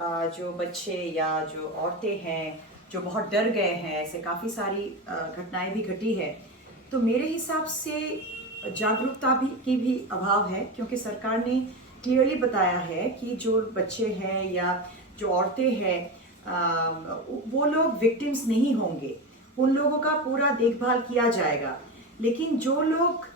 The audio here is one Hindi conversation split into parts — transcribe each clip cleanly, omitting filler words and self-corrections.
जो बच्चे या जो औरतें हैं जो बहुत डर गए हैं, ऐसे काफ़ी सारी घटनाएं भी घटी है। तो मेरे हिसाब से जागरूकता भी की भी अभाव है, क्योंकि सरकार ने क्लियरली बताया है कि जो बच्चे हैं या जो औरतें हैं, वो लोग विक्टिम्स नहीं होंगे। उन लोगों का पूरा देखभाल किया जाएगा। लेकिन जो लोग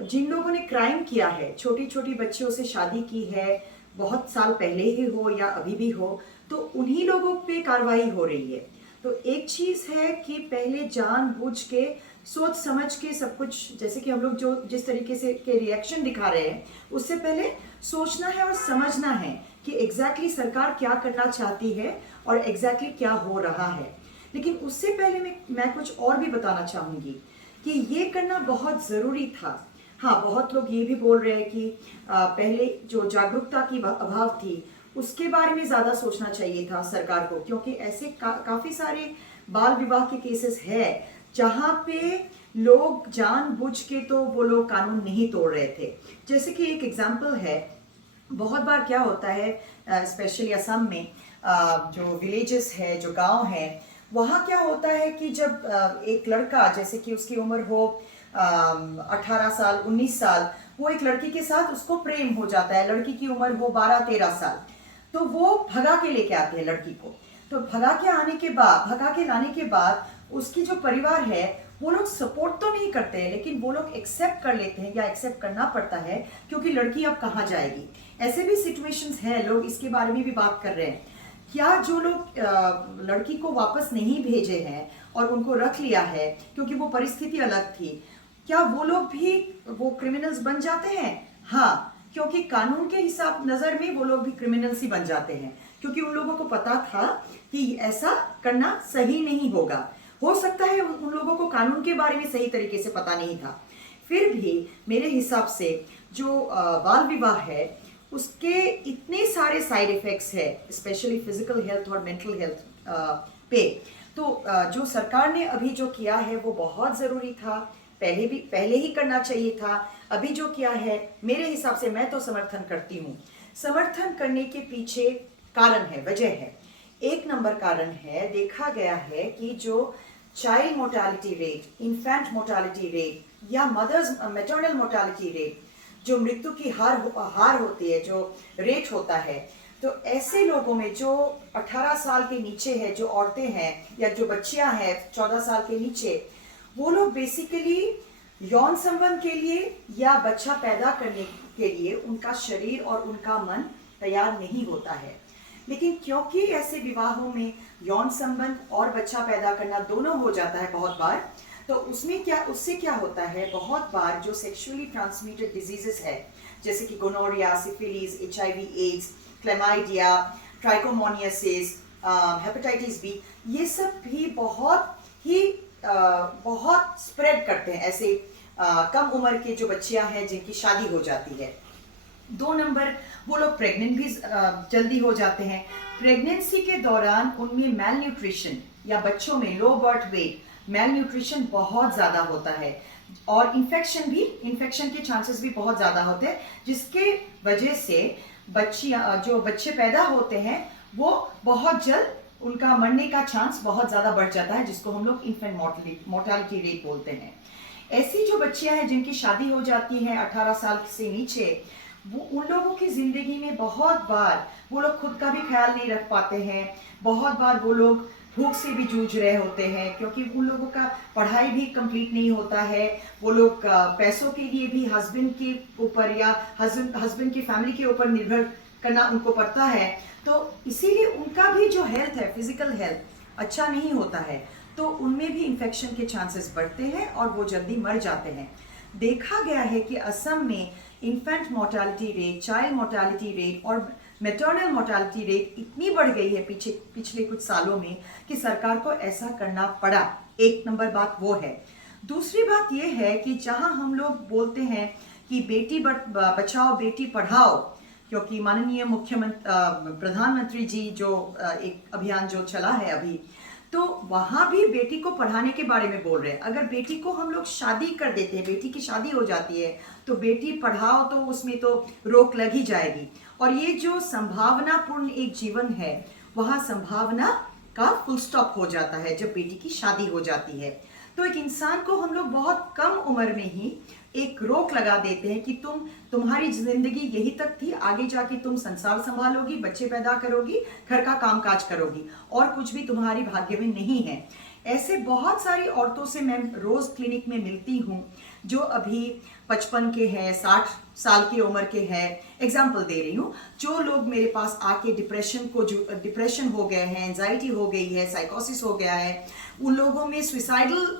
जिन लोगों ने क्राइम किया है, छोटी छोटी बच्चियों से शादी की है, बहुत साल पहले ही हो या अभी भी हो, तो उन्हीं लोगों पे कार्रवाई हो रही है। तो एक चीज है कि पहले जानबूझ के सोच समझ के सब कुछ, जैसे कि हम लोग जो जिस तरीके से के रिएक्शन दिखा रहे हैं, उससे पहले सोचना है और समझना है कि एग्जैक्टली सरकार क्या करना चाहती है और एग्जैक्टली क्या हो रहा है। लेकिन उससे पहले मैं कुछ और भी बताना चाहूंगी कि ये करना बहुत ज़रूरी था। हाँ, बहुत लोग ये भी बोल रहे हैं कि पहले जो जागरूकता की अभाव थी, उसके बारे में ज़्यादा सोचना चाहिए था सरकार को, क्योंकि ऐसे काफ़ी सारे बाल विवाह के केसेस है जहाँ पे लोग जानबूझ के तो वो लोग कानून नहीं तोड़ रहे थे। जैसे कि एक एग्जाम्पल है, बहुत बार क्या होता है, स्पेशली असम में, जो विलेजेस है, जो गांव है, वहाँ क्या होता है कि जब एक लड़का, जैसे कि उसकी उम्र हो 18 साल 19 साल, वो एक लड़की के साथ उसको प्रेम हो जाता है, लड़की की उम्र हो 12-13 साल, तो वो भगा के लेके आते हैं लड़की को। तो भगा के लाने के बाद उसकी जो परिवार है, वो लोग सपोर्ट तो नहीं करते हैं, लेकिन वो लोग एक्सेप्ट कर लेते हैं, या एक्सेप्ट करना पड़ता है, क्योंकि लड़की अब कहाँ जाएगी। ऐसे भी सिचुएशंस है, लोग इसके बारे में भी बात कर रहे हैं। क्या जो लोग लड़की को वापस नहीं भेजे हैं और उनको रख लिया है क्योंकि वो परिस्थिति अलग थी, क्या वो लोग भी वो क्रिमिनल्स बन जाते हैं? हाँ, क्योंकि कानून के हिसाब नजर में वो लोग भी क्रिमिनल्स ही बन जाते हैं, क्योंकि उन लोगों को पता था कि ऐसा करना सही नहीं होगा। हो सकता है उन लोगों को कानून के बारे में सही तरीके से पता नहीं था। फिर भी मेरे हिसाब से जो बाल विवाह है, उसके इतने सारे साइड इफेक्ट्स है, स्पेशली फिजिकल हेल्थ और मेंटल हेल्थ पे। तो जो सरकार ने अभी जो किया है वो बहुत ज़रूरी था, पहले ही करना चाहिए था। अभी जो किया है, मेरे हिसाब से, मैं तो समर्थन करती हूँ। समर्थन करने के पीछे कारण है, वजह है। एक नंबर कारण है, देखा गया है कि जो child mortality rate, infant mortality rate या मदर्स मेटर्नल मोर्टालिटी रेट, जो मृत्यु की हार होती है, जो रेट होता है, तो ऐसे लोगों में जो 18 साल के नीचे है, जो औरतें हैं या जो बच्चियां हैं 14 साल के नीचे, वो लोग बेसिकली यौन संबंध के लिए या बच्चा पैदा करने के लिए उनका शरीर और उनका मन तैयार नहीं होता है। लेकिन क्योंकि ऐसे विवाहों में यौन संबंध और बच्चा पैदा करना दोनों हो जाता है बहुत बार, तो उससे क्या होता है, बहुत बार जो सेक्सुअली ट्रांसमिटेड डिजीजेस है, जैसे कि gonorrhoea, syphilis, HIV AIDS, chlamydia, trichomoniasis, hepatitis B, ये सब भी बहुत स्प्रेड करते हैं ऐसे कम उम्र के जो बच्चियां हैं जिनकी शादी हो जाती है। 2 नंबर, वो लोग प्रेग्नेंट भी जल्दी हो जाते हैं। प्रेगनेंसी के दौरान उनमें मेल न्यूट्रिशन या बच्चों में low birth weight, mail nutrition बहुत ज़्यादा होता है, और इन्फेक्शन के चांसेस भी बहुत ज़्यादा होते हैं, जिसके वजह से जो बच्चे पैदा होते हैं वो बहुत जल्द, उनका मरने का चांस बहुत ज़्यादा बढ़ जाता है, जिसको हम लोग इन्फेंट मोर्टालिटी रेट बोलते हैं। ऐसी जो बच्चियां हैं जिनकी शादी हो जाती है 18 साल से नीचे, वो उन लोगों की जिंदगी में बहुत बार वो लोग खुद का भी ख्याल नहीं रख पाते हैं। बहुत बार वो लोग भूख से भी जूझ रहे होते हैं, क्योंकि उन लोगों का पढ़ाई भी कंप्लीट नहीं होता है। वो लोग पैसों के लिए भी हस्बैंड के ऊपर या हस्बैंड की फैमिली के ऊपर निर्भर करना उनको पड़ता है। तो इसीलिए उनका भी जो हेल्थ है, फिजिकल हेल्थ अच्छा नहीं होता है, तो उनमें भी इन्फेक्शन के चांसेस बढ़ते हैं और वो जल्दी मर जाते हैं। देखा गया है कि असम में infant mortality rate, child mortality rate और मेटर्नल मोर्टालिटी रेट इतनी बढ़ गई है पिछले कुछ सालों में कि सरकार को ऐसा करना पड़ा। एक नंबर बात वो है। दूसरी बात ये है कि जहां हम लोग बोलते हैं कि बेटी बचाओ बेटी पढ़ाओ, क्योंकि माननीय मुख्यमंत्री प्रधानमंत्री जी जो एक अभियान जो चला है अभी, तो वहाँ भी बेटी को पढ़ाने के बारे में बोल रहे हैं। अगर बेटी को हम लोग शादी कर देते हैं, बेटी की शादी हो जाती है, तो बेटी पढ़ाओ तो उसमें तो रोक लग ही जाएगी। और ये जो संभावनापूर्ण एक जीवन है, वहाँ संभावना का फुल स्टॉप हो जाता है जब बेटी की शादी हो जाती है। तो एक इंसान को हम लोग बहुत कम उम्र में ही एक रोक लगा देते हैं कि तुम्हारी जिंदगी यही तक थी, आगे जाके तुम संसार संभालोगी, बच्चे पैदा करोगी, घर का कामकाज करोगी, और कुछ भी तुम्हारी भाग्य में नहीं है। ऐसे बहुत सारी औरतों से मैं रोज क्लिनिक में मिलती हूँ जो अभी 55 के हैं, 60 साल की उम्र के हैं। एग्जाम्पल दे रही हूँ, जो लोग मेरे पास आके डिप्रेशन हो गए हैं, एंजाइटी हो गई है, साइकोसिस हो गया है, उन लोगों में सुसाइडल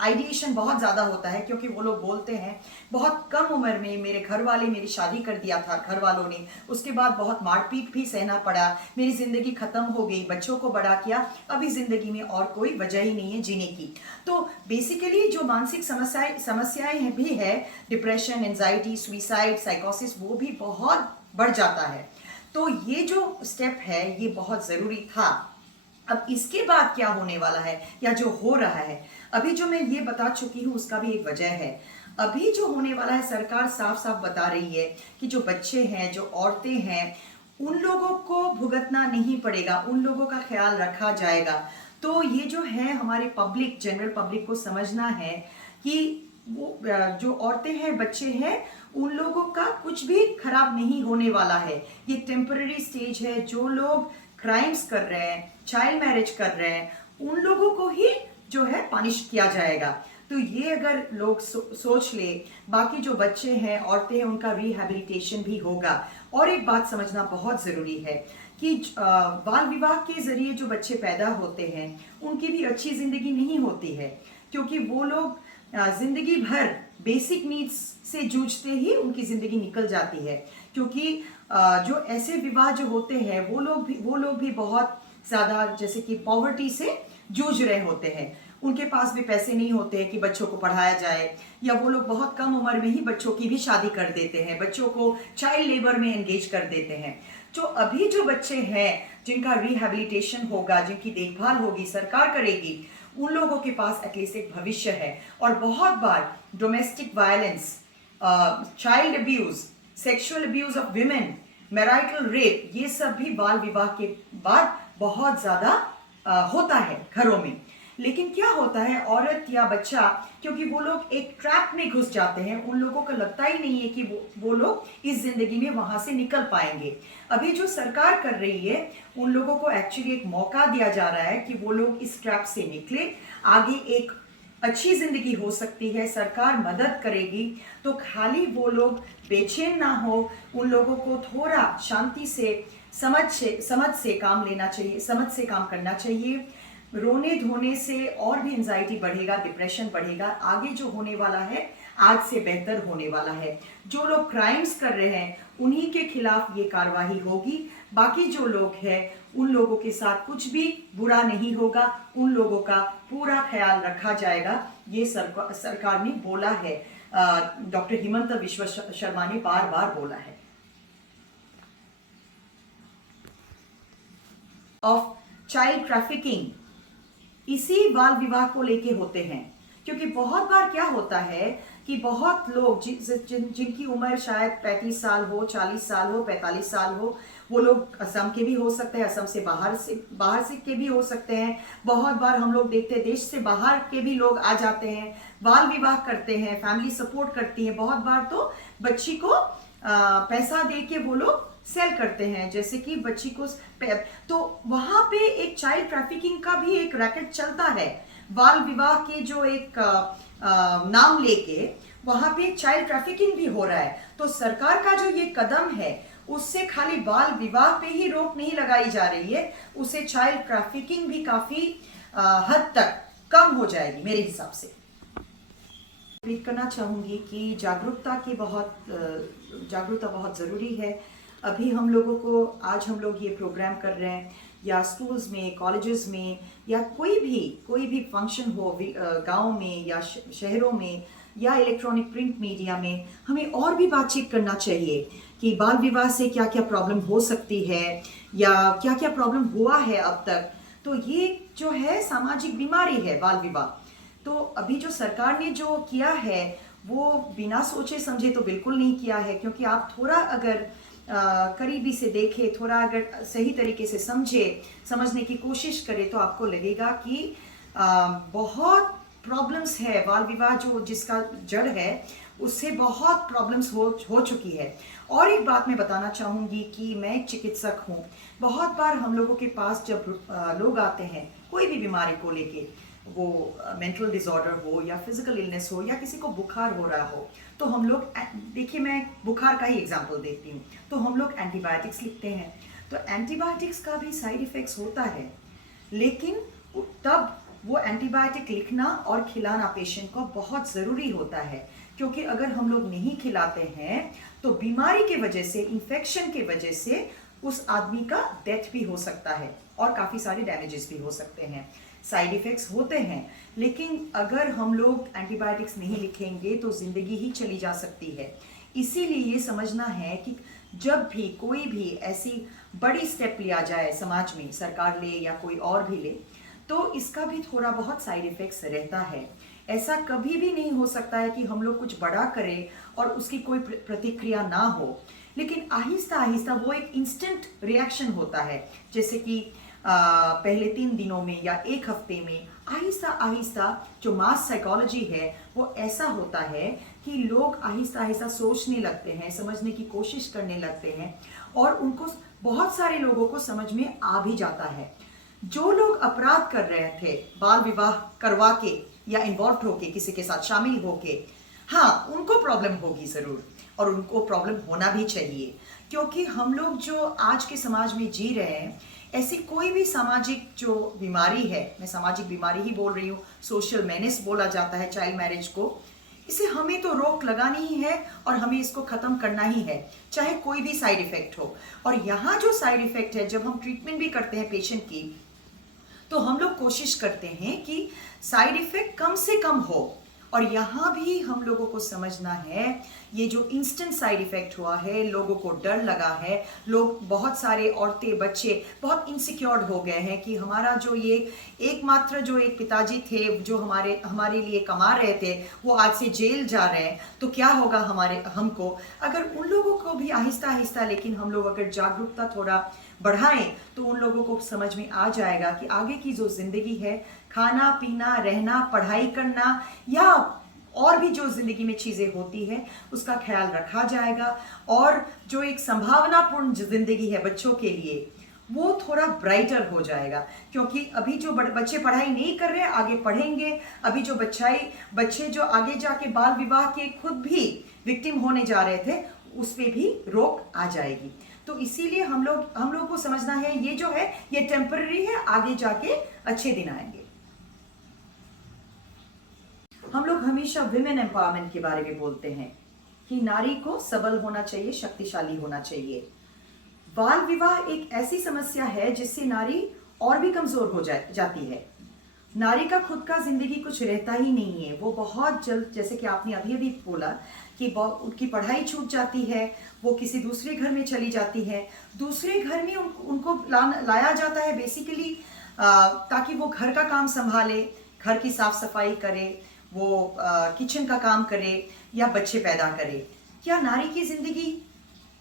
आइडिएशन बहुत ज़्यादा होता है, क्योंकि वो लोग बोलते हैं बहुत कम उम्र में मेरे घर वाले मेरी शादी कर दिया था, घर वालों ने, उसके बाद बहुत मारपीट भी सहना पड़ा, मेरी ज़िंदगी ख़त्म हो गई, बच्चों को बड़ा किया, अभी ज़िंदगी में और कोई वजह ही नहीं है जीने की। तो बेसिकली जो मानसिक समस्याएं भी है, डिप्रेशन, एंजाइटी, सुइसाइड, साइकोसिस, वो भी बहुत बढ़ जाता है। तो ये जो स्टेप है ये बहुत ज़रूरी था। अब इसके बाद क्या होने वाला है या जो हो रहा है, अभी जो मैं ये बता चुकी हूँ उसका भी एक वजह है। अभी जो होने वाला है, सरकार साफ साफ बता रही है कि जो बच्चे हैं, जो औरतें हैं, उन लोगों को भुगतना नहीं पड़ेगा, उन लोगों का ख्याल रखा जाएगा। तो ये जो है हमारे पब्लिक, जनरल पब्लिक को समझना है कि वो जो औरतें हैं, बच्चे हैं, उन लोगों का कुछ भी खराब नहीं होने वाला है। ये टेम्पररी स्टेज है। जो लोग क्राइम्स कर रहे हैं, चाइल्ड मैरिज कर रहे हैं, उन लोगों को ही जो है पनिश किया जाएगा। तो ये अगर लोग सोच ले, बाकी जो बच्चे हैं, औरतें हैं, उनका रिहैबिलिटेशन भी होगा। और एक बात समझना बहुत ज़रूरी है कि बाल विवाह के ज़रिए जो बच्चे पैदा होते हैं उनकी भी अच्छी ज़िंदगी नहीं होती है, क्योंकि वो लोग ज़िंदगी भर बेसिक नीड्स से जूझते ही उनकी ज़िंदगी निकल जाती है। क्योंकि जो ऐसे विवाह जो होते हैं वो लोग भी बहुत ज़्यादा जैसे कि पॉवर्टी से जूझ रहे होते हैं। उनके पास भी पैसे नहीं होते हैं कि बच्चों को पढ़ाया जाए, या वो लोग बहुत कम उम्र में ही बच्चों की भी शादी कर देते हैं, बच्चों को चाइल्ड लेबर में एंगेज कर देते हैं। तो अभी जो बच्चे हैं जिनका रिहैबिलिटेशन होगा, जिनकी देखभाल होगी, सरकार करेगी, उन लोगों के पास एटलीस्ट एक भविष्य है। और बहुत बार domestic violence, child abuse, sexual abuse of women, marital rape, ये सब भी बाल विवाह के बाद बहुत ज़्यादा होता है घरों में। लेकिन क्या होता है, औरत या बच्चा, क्योंकि वो लोग एक ट्रैप में घुस जाते हैं, उन लोगों को लगता ही नहीं है कि वो लोग इस जिंदगी में वहां से निकल पाएंगे। अभी जो सरकार कर रही है, उन लोगों को एक्चुअली एक मौका दिया जा रहा है कि वो लोग इस ट्रैप से निकले, आगे एक अच्छी जिंदगी हो सकती है, सरकार मदद करेगी। तो खाली वो लोग बेचैन ना हो, उन लोगों को थोड़ा शांति से, समझ से काम लेना चाहिए, समझ से काम करना चाहिए। रोने धोने से और भी एंजाइटी बढ़ेगा, डिप्रेशन बढ़ेगा। आगे जो होने वाला है आज से बेहतर होने वाला है। जो लोग क्राइम्स कर रहे हैं उन्हीं के खिलाफ ये कार्रवाई होगी। बाकी जो लोग हैं उन लोगों के साथ कुछ भी बुरा नहीं होगा, उन लोगों का पूरा ख्याल रखा जाएगा। ये सरकार ने बोला है, डॉक्टर हिमंता विश्व शर्मा ने बार बार बोला है। ऑफ चाइल्ड ट्रैफिकिंग इसी बाल विवाह को लेके होते हैं। क्योंकि बहुत बार क्या होता है कि बहुत लोग जिनकी उम्र शायद 35 साल हो, 40 साल हो, 45 साल हो, वो लोग असम के भी हो सकते हैं, असम से बाहर से के भी हो सकते हैं। बहुत बार हम लोग देखते हैं देश से बाहर के भी लोग आ जाते हैं, बाल विवाह करते हैं, फैमिली सपोर्ट करती है। बहुत बार तो बच्ची को पैसा दे के वो लोग सेल करते हैं, जैसे कि बच्ची को तो वहां पे एक चाइल्ड ट्रैफिकिंग का भी एक रैकेट चलता है। बाल विवाह के जो एक नाम लेके वहां पे चाइल्ड ट्रैफिकिंग भी हो रहा है। तो सरकार का जो ये कदम है उससे खाली बाल विवाह पे ही रोक नहीं लगाई जा रही है, उससे चाइल्ड ट्रैफिकिंग भी काफी हद तक कम हो जाएगी मेरे हिसाब से। रिपीट करना चाहूंगी कि जागरूकता बहुत ज़रूरी है। अभी हम लोगों को, आज हम लोग ये प्रोग्राम कर रहे हैं, या स्कूल्स में, कॉलेजेस में, या कोई भी फंक्शन हो गांव में या शहरों में या इलेक्ट्रॉनिक प्रिंट मीडिया में, हमें और भी बातचीत करना चाहिए कि बाल विवाह से क्या क्या प्रॉब्लम हो सकती है या क्या क्या प्रॉब्लम हुआ है अब तक। तो ये जो है सामाजिक बीमारी है बाल विवाह। तो अभी जो सरकार ने जो किया है वो बिना सोचे समझे तो बिल्कुल नहीं किया है, क्योंकि आप थोड़ा अगर करीबी से देखें, थोड़ा अगर सही तरीके से समझने की कोशिश करें तो आपको लगेगा कि बहुत प्रॉब्लम्स है। बाल विवाह जो जिसका जड़ है उससे बहुत प्रॉब्लम्स हो चुकी है। और एक बात मैं बताना चाहूँगी कि मैं एक चिकित्सक हूँ। बहुत बार हम लोगों के पास जब लोग आते हैं कोई भी बीमारी को लेके, वो मेंटल डिसऑर्डर हो या फिजिकल इलनेस हो या किसी को बुखार हो रहा हो, तो हम लोग, देखिए मैं बुखार का ही एग्जांपल देती हूँ, तो हम लोग एंटीबायोटिक्स लिखते हैं। तो एंटीबायोटिक्स का भी साइड इफ़ेक्ट्स होता है, लेकिन तब वो एंटीबायोटिक लिखना और खिलाना पेशेंट को बहुत ज़रूरी होता है, क्योंकि अगर हम लोग नहीं खिलाते हैं तो बीमारी के वजह से, इन्फेक्शन के वजह से उस आदमी का डेथ भी हो सकता है और काफ़ी सारे डैमेजेस भी हो सकते हैं। साइड इफ़ेक्ट्स होते हैं, लेकिन अगर हम लोग एंटीबायोटिक्स नहीं लिखेंगे तो ज़िंदगी ही चली जा सकती है। इसीलिए ये समझना है कि जब भी कोई भी ऐसी बड़ी स्टेप लिया जाए समाज में, सरकार ले या कोई और भी ले, तो इसका भी थोड़ा बहुत साइड इफ़ेक्ट्स रहता है। ऐसा कभी भी नहीं हो सकता है कि हम लोग कुछ बड़ा करें और उसकी कोई प्रतिक्रिया ना हो, लेकिन आहिस्ता आहिस्ता वो एक इंस्टेंट रिएक्शन होता है। जैसे कि पहले 3 दिनों में या 1 हफ्ते में आहिस्ता आहिस्ता जो मास साइकोलॉजी है वो ऐसा होता है कि लोग आहिस्ता आहिस्ता सोचने लगते हैं, समझने की कोशिश करने लगते हैं, और उनको, बहुत सारे लोगों को समझ में आ भी जाता है। जो लोग अपराध कर रहे थे बाल विवाह करवा के या इन्वॉल्व होके, किसी के साथ शामिल होके, हाँ उनको प्रॉब्लम होगी ज़रूर, और उनको प्रॉब्लम होना भी चाहिए, क्योंकि हम लोग जो आज के समाज में जी रहे हैं, ऐसी कोई भी सामाजिक जो बीमारी है, मैं सामाजिक बीमारी ही बोल रही हूँ, सोशल मेनेस बोला जाता है चाइल्ड मैरिज को, इसे हमें तो रोक लगानी ही है और हमें इसको ख़त्म करना ही है, चाहे कोई भी साइड इफ़ेक्ट हो। और यहाँ जो साइड इफ़ेक्ट है, जब हम ट्रीटमेंट भी करते हैं पेशेंट की, तो हम लोग कोशिश करते हैं कि साइड इफ़ेक्ट कम से कम हो। और यहाँ भी हम लोगों को समझना है, ये जो इंस्टेंट साइड इफ़ेक्ट हुआ है, लोगों को डर लगा है, लोग, बहुत सारे औरतें, बच्चे बहुत इनसिक्योर्ड हो गए हैं कि हमारा जो ये एकमात्र जो एक पिताजी थे जो हमारे लिए कमा रहे थे, वो आज से जेल जा रहे हैं, तो क्या होगा हमको। अगर उन लोगों को भी आहिस्ता आहिस्ता, लेकिन हम लोग अगर जागरूकता थोड़ा बढ़ाएं, तो उन लोगों को समझ में आ जाएगा कि आगे की जो ज़िंदगी है, खाना पीना, रहना, पढ़ाई करना, या और भी जो ज़िंदगी में चीज़ें होती हैं, उसका ख्याल रखा जाएगा। और जो एक संभावनापूर्ण ज़िंदगी है बच्चों के लिए, वो थोड़ा ब्राइटर हो जाएगा, क्योंकि अभी जो बच्चे पढ़ाई नहीं कर रहे हैं, आगे पढ़ेंगे। अभी जो बच्चे जो आगे जाके बाल विवाह के खुद भी विक्टिम होने जा रहे थे, उस पर भी रोक आ जाएगी। तो इसीलिए हम लोग को समझना है, ये जो है ये टेम्पररी है, आगे जाके अच्छे दिन आएंगे। हम लोग हमेशा विमेन एम्पावरमेंट के बारे में बोलते हैं कि नारी को सबल होना चाहिए, शक्तिशाली होना चाहिए। बाल विवाह एक ऐसी समस्या है जिससे नारी और भी कमजोर हो जाती है। नारी का खुद का जिंदगी कुछ रहता ही नहीं है। वो बहुत जल्द, जैसे कि आपने अभी अभी बोला, कि उनकी पढ़ाई छूट जाती है, वो किसी दूसरे घर में चली जाती है। दूसरे घर में उनको लाया जाता है बेसिकली ताकि वो घर का काम संभाले, घर की साफ सफाई करे, वो किचन का काम करे या बच्चे पैदा करे। क्या नारी की जिंदगी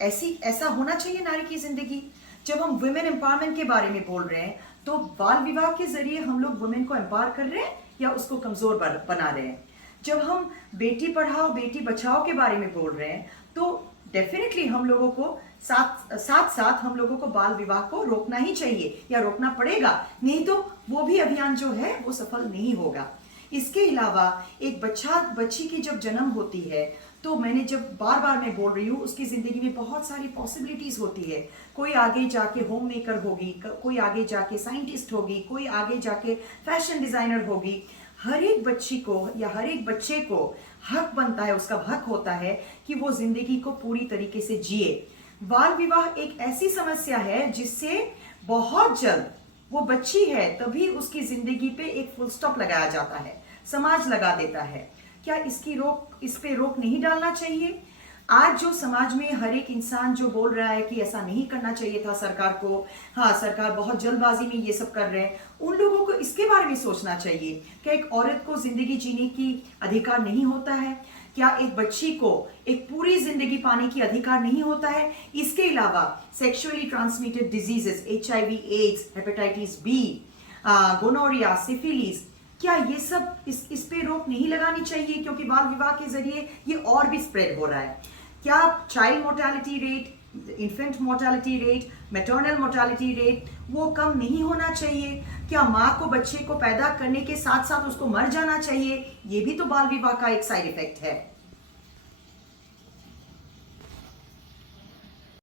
ऐसा होना चाहिए? नारी की जिंदगी, जब हम वुमेन एम्पावरमेंट के बारे में बोल रहे हैं, तो बाल विवाह के जरिए हम लोग वुमेन को एम्पावर कर रहे हैं या उसको कमजोर बना रहे हैं? जब हम बेटी पढ़ाओ बेटी बचाओ के बारे में बोल रहे हैं, तो डेफिनेटली हम लोगों को साथ हम लोगों को बाल विवाह को रोकना ही चाहिए या रोकना पड़ेगा, नहीं तो वो भी अभियान जो है वो सफल नहीं होगा। इसके अलावा एक बच्ची की जब जन्म होती है, तो मैंने जब बार मैं बोल रही हूँ, उसकी ज़िंदगी में बहुत सारी पॉसिबिलिटीज़ होती है। कोई आगे जाके होम मेकर होगी, कोई आगे जाके साइंटिस्ट होगी, कोई आगे जाके फैशन डिज़ाइनर होगी। हर एक बच्ची को या हर एक बच्चे को हक बनता है, उसका हक होता है कि वो ज़िंदगी को पूरी तरीके से जिए। बाल विवाह एक ऐसी समस्या है जिससे बहुत जल्द, वो बच्ची है तभी उसकी ज़िंदगी पे एक फुल स्टॉप लगाया जाता है, समाज लगा देता है। क्या इस पे रोक नहीं डालना चाहिए? आज जो समाज में हर एक इंसान जो बोल रहा है कि ऐसा नहीं करना चाहिए था सरकार को, हाँ सरकार बहुत जल्दबाजी में ये सब कर रहे हैं, उन लोगों को इसके बारे में सोचना चाहिए। क्या एक औरत को जिंदगी जीने की अधिकार नहीं होता है? क्या एक बच्ची को एक पूरी जिंदगी पाने की अधिकार नहीं होता है? इसके अलावा sexually transmitted diseases, HIV, AIDS, hepatitis B, gonorrhoea, syphilis, क्या ये सब इस पे रोक नहीं लगानी चाहिए? क्योंकि बाल विवाह के जरिए ये और भी स्प्रेड हो रहा है। क्या child mortality rate, infant mortality rate, maternal mortality rate वो कम नहीं होना चाहिए? क्या माँ को बच्चे को पैदा करने के साथ साथ उसको मर जाना चाहिए? ये भी तो बाल विवाह का एक साइड इफेक्ट है।